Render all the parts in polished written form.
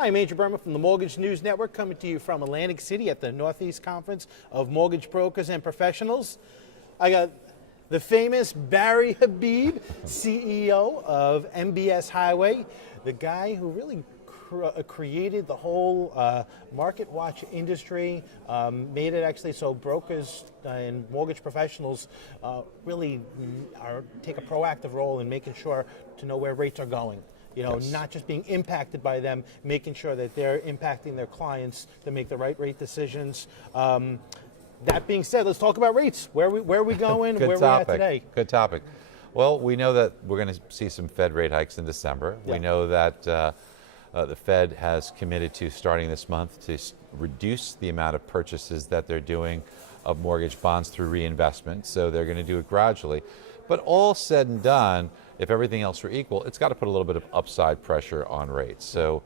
Hi, I'm Major Berman from the Mortgage News Network, coming to you from Atlantic City at the Northeast Conference of Mortgage Brokers and Professionals. I got the famous Barry Habib, CEO of MBS Highway, the guy who really created the whole market watch industry, made it actually so brokers and mortgage professionals really take a proactive role in making sure to know where rates are going. You know, Yes. Not just being impacted by them, making sure that they're impacting their clients to make the right rate decisions. That being said, let's talk about rates. Where are we going? Good where topic. we at today? Good topic. Well, we know that we're going to see some Fed rate hikes in December. Yeah. We know that the Fed has committed to, starting this month, to reduce the amount of purchases that they're doing of mortgage bonds through reinvestment. So they're going to do it gradually. But all said and done, if everything else were equal, it's got to put a little bit of upside pressure on rates. So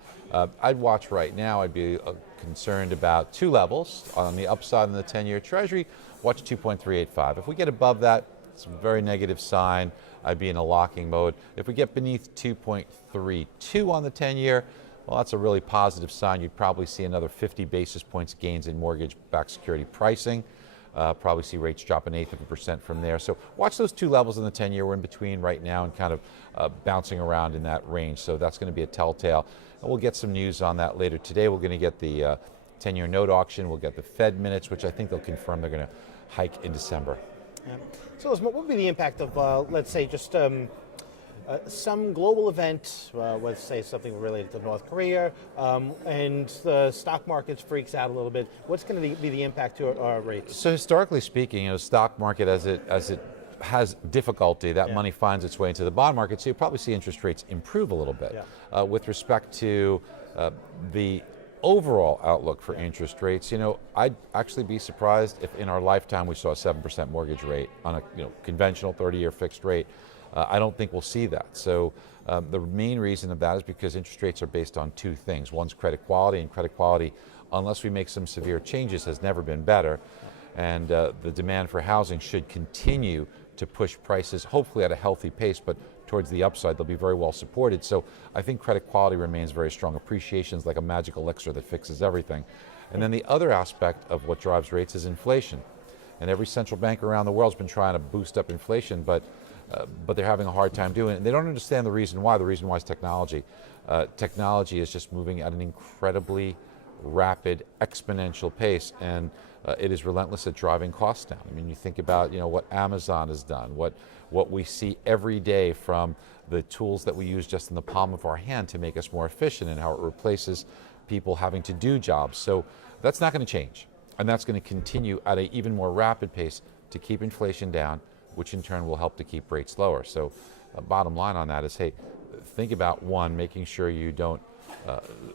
I'd watch right now. I'd be concerned about two levels. On the upside in the 10-year Treasury, watch 2.385. If we get above that, it's a very negative sign. I'd be in a locking mode. If we get beneath 2.32 on the 10-year, well, that's a really positive sign. You'd probably see another 50 basis points gains in mortgage-backed security pricing. Probably see rates drop 1/8% from there. So watch those two levels in the 10-year. We're in between right now and kind of bouncing around in that range. So that's going to be a telltale. And we'll get some news on that later today. We're going to get the 10-year note auction. We'll get the Fed minutes, which I think they'll confirm they're going to hike in December. Yeah. So what would be the impact of, let's say, just some global event, let's say something related to North Korea, and the stock market freaks out a little bit? What's going to be the impact to our rates? So historically speaking, stock market as it has difficulty, that money finds its way into the bond market. So you'll probably see interest rates improve a little bit. With respect to the overall outlook for interest rates, I'd actually be surprised if in our lifetime we saw a 7% mortgage rate on a conventional 30-year fixed rate. I don't think we'll see that. So the main reason of that is because interest rates are based on two things. One's credit quality, and credit quality, unless we make some severe changes, has never been better. And the demand for housing should continue to push prices, hopefully at a healthy pace, but towards the upside, they'll be very well supported. So I think credit quality remains very strong. Appreciation is like a magic elixir that fixes everything. And then the other aspect of what drives rates is inflation. And every central bank around the world has been trying to boost up inflation, but they're having a hard time doing it. And they don't understand the reason why. The reason why is technology. Technology is just moving at an incredibly rapid, exponential pace, and it is relentless at driving costs down. I mean, you think about what Amazon has done, what we see every day from the tools that we use just in the palm of our hand to make us more efficient, and how it replaces people having to do jobs. So that's not going to change, and that's going to continue at an even more rapid pace to keep inflation down, which in turn will help to keep rates lower. So bottom line on that is, hey, think about one, making sure you don't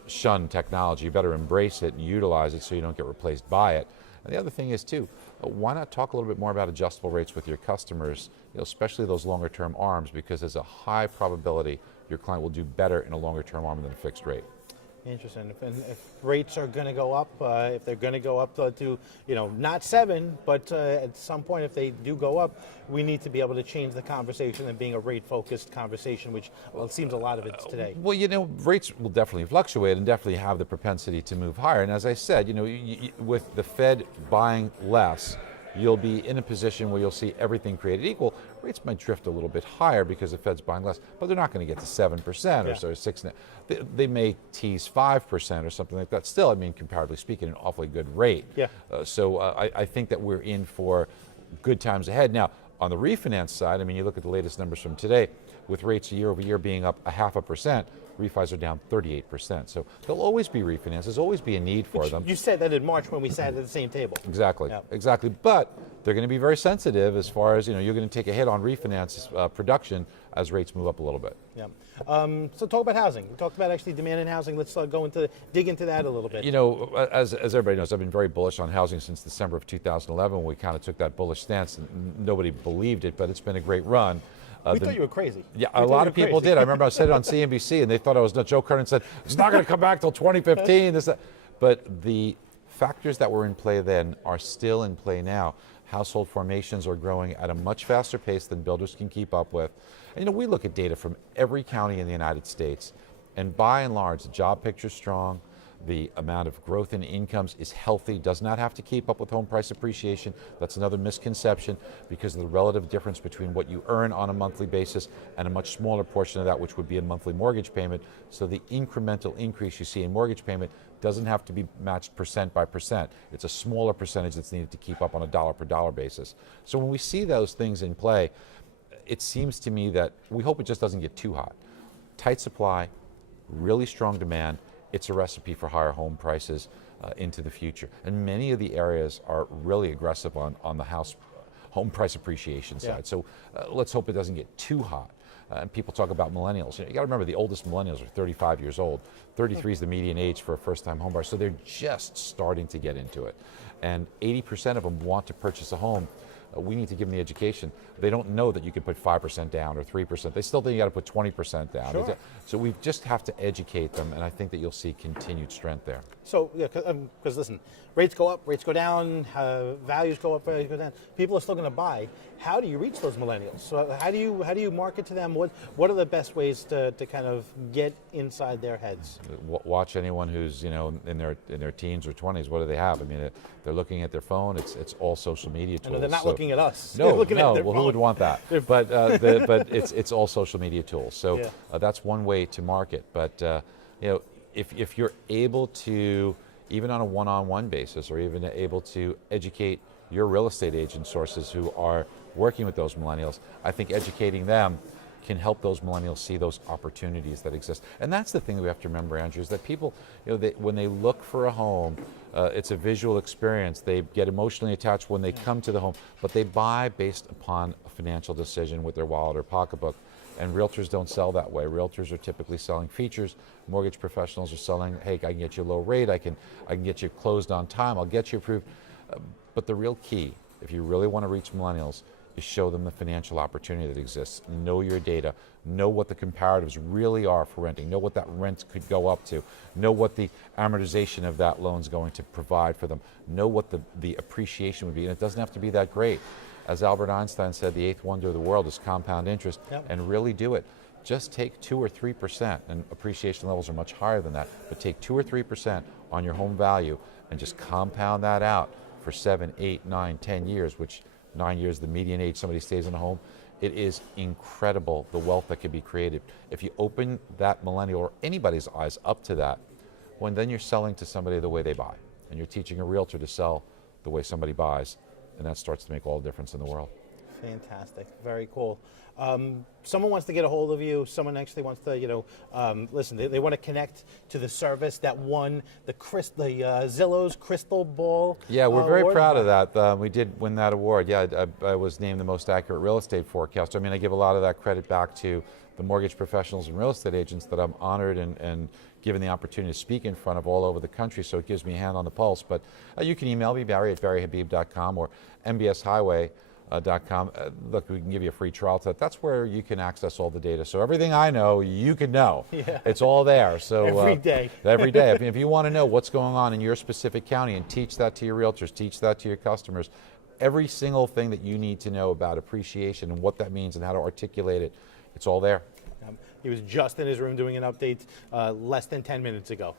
shun technology. You better embrace it and utilize it so you don't get replaced by it. And the other thing is too, why not talk a little bit more about adjustable rates with your customers, especially those longer term ARMs, because there's a high probability your client will do better in a longer term ARM than a fixed rate. Interesting. If rates are going to go up, if they're going to go up to not 7, but at some point if they do go up, we need to be able to change the conversation and being a rate-focused conversation, which, well, it seems a lot of it's today. Well, rates will definitely fluctuate and definitely have the propensity to move higher. And as I said, with the Fed buying less, you'll be in a position where you'll see everything created equal. Rates might drift a little bit higher because the Fed's buying less, but they're not going to get to 7% or so 6%. They may tease 5% or something like that. Still, I mean, comparatively speaking, an awfully good rate. So I think that we're in for good times ahead. Now, on the refinance side, I mean, you look at the latest numbers from today, with rates year over year being up 0.5%, refis are down 38%. So there'll always be refinances, there's always be a need for them. You said that in March when we sat at the same table. Exactly, exactly. But they're going to be very sensitive as far as, you're going to take a hit on refinance production as rates move up a little bit. So talk about housing. We talked about actually demand in housing. Let's dig into that a little bit. As everybody knows, I've been very bullish on housing since December of 2011 when we kind of took that bullish stance, and nobody believed it, but it's been a great run. We thought you were crazy. Yeah, a lot of people did. I remember I said it on CNBC, and they thought I was nuts. Joe Kernan said, it's not going to come back till 2015. But the factors that were in play then are still in play now. Household formations are growing at a much faster pace than builders can keep up with. And, we look at data from every county in the United States, And by and large, the job picture's strong. The amount of growth in incomes is healthy, does not have to keep up with home price appreciation. That's another misconception because of the relative difference between what you earn on a monthly basis and a much smaller portion of that, which would be a monthly mortgage payment. So the incremental increase you see in mortgage payment doesn't have to be matched percent by percent. It's a smaller percentage that's needed to keep up on a dollar per dollar basis. So when we see those things in play, it seems to me that we hope it just doesn't get too hot. Tight supply, really strong demand. It's a recipe for higher home prices into the future. And many of the areas are really aggressive on the house home price appreciation side. So let's hope it doesn't get too hot. And people talk about millennials. You got to remember the oldest millennials are 35 years old. 33 is the median age for a first-time home buyer. So they're just starting to get into it. And 80% of them want to purchase a home. We need to give them the education. They don't know that you can put 5% down or 3%. They still think you got to put 20% down. Sure. So we just have to educate them, and I think that you'll see continued strength there. So, yeah, because listen, rates go up, rates go down, values go up, values go down. People are still going to buy. How do you reach those millennials? So how do you market to them? What are the best ways to kind of get inside their heads? Watch anyone who's in their teens or 20s. What do they have? I mean, they're looking at their phone. It's all social media tools. No, they're not looking at us. No, they're looking at their well, phone. who would want that? but it's all social media tools. So that's one way to market. But if you're able to, even on a one-on-one basis, or even able to educate your real estate agent sources who are working with those millennials, I think educating them can help those millennials see those opportunities that exist. And that's the thing that we have to remember, Andrew, is that people, when they look for a home, it's a visual experience. They get emotionally attached when they come to the home, but they buy based upon a financial decision with their wallet or pocketbook. And realtors don't sell that way. Realtors are typically selling features. Mortgage professionals are selling, hey, I can get you a low rate, I can get you closed on time, I'll get you approved. But the real key, if you really want to reach millennials, is show them the financial opportunity that exists. Know your data. Know what the comparatives really are for renting. Know what that rent could go up to. Know what the amortization of that loan is going to provide for them. Know what the appreciation would be. And it doesn't have to be that great. As Albert Einstein said, the eighth wonder of the world is compound interest, and really do it. Just take 2 or 3%, and appreciation levels are much higher than that, but take 2 or 3% on your home value and just compound that out for 7, 8, 9, 10 years, which 9 years the median age somebody stays in a home. It is incredible the wealth that can be created. If you open that millennial or anybody's eyes up to that, well, then you're selling to somebody the way they buy. And you're teaching a realtor to sell the way somebody buys. And that starts to make all the difference in the world. Fantastic. Very cool. Someone wants to get a hold of you. Someone actually wants to, listen, they want to connect to the service that won the Zillow's Crystal Ball. Yeah, we're very award. proud of that. We did win that award. Yeah, I was named the most accurate real estate forecaster. I mean, I give a lot of that credit back to the mortgage professionals and real estate agents that I'm honored and given the opportunity to speak in front of all over the country, so it gives me a hand on the pulse. But you can email me, barry@barryhabib.com or mbshighway.com. Look, we can give you a free trial to that. That's where you can access all the data. So everything I know, you can know. Yeah. It's all there. So every day. Every day. If you want to know what's going on in your specific county and teach that to your realtors, teach that to your customers, every single thing that you need to know about appreciation and what that means and how to articulate it, it's all there. He was just in his room doing an update less than 10 minutes ago.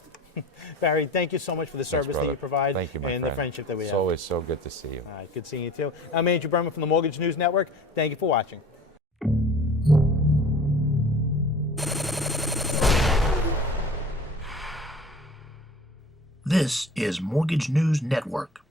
Barry, thank you so much for the service that you provide. Thank you, my and friend. the friendship that we have. It's always so good to see you. All right, good seeing you too. I'm Andrew Berman from the Mortgage News Network. Thank you for watching. This is Mortgage News Network.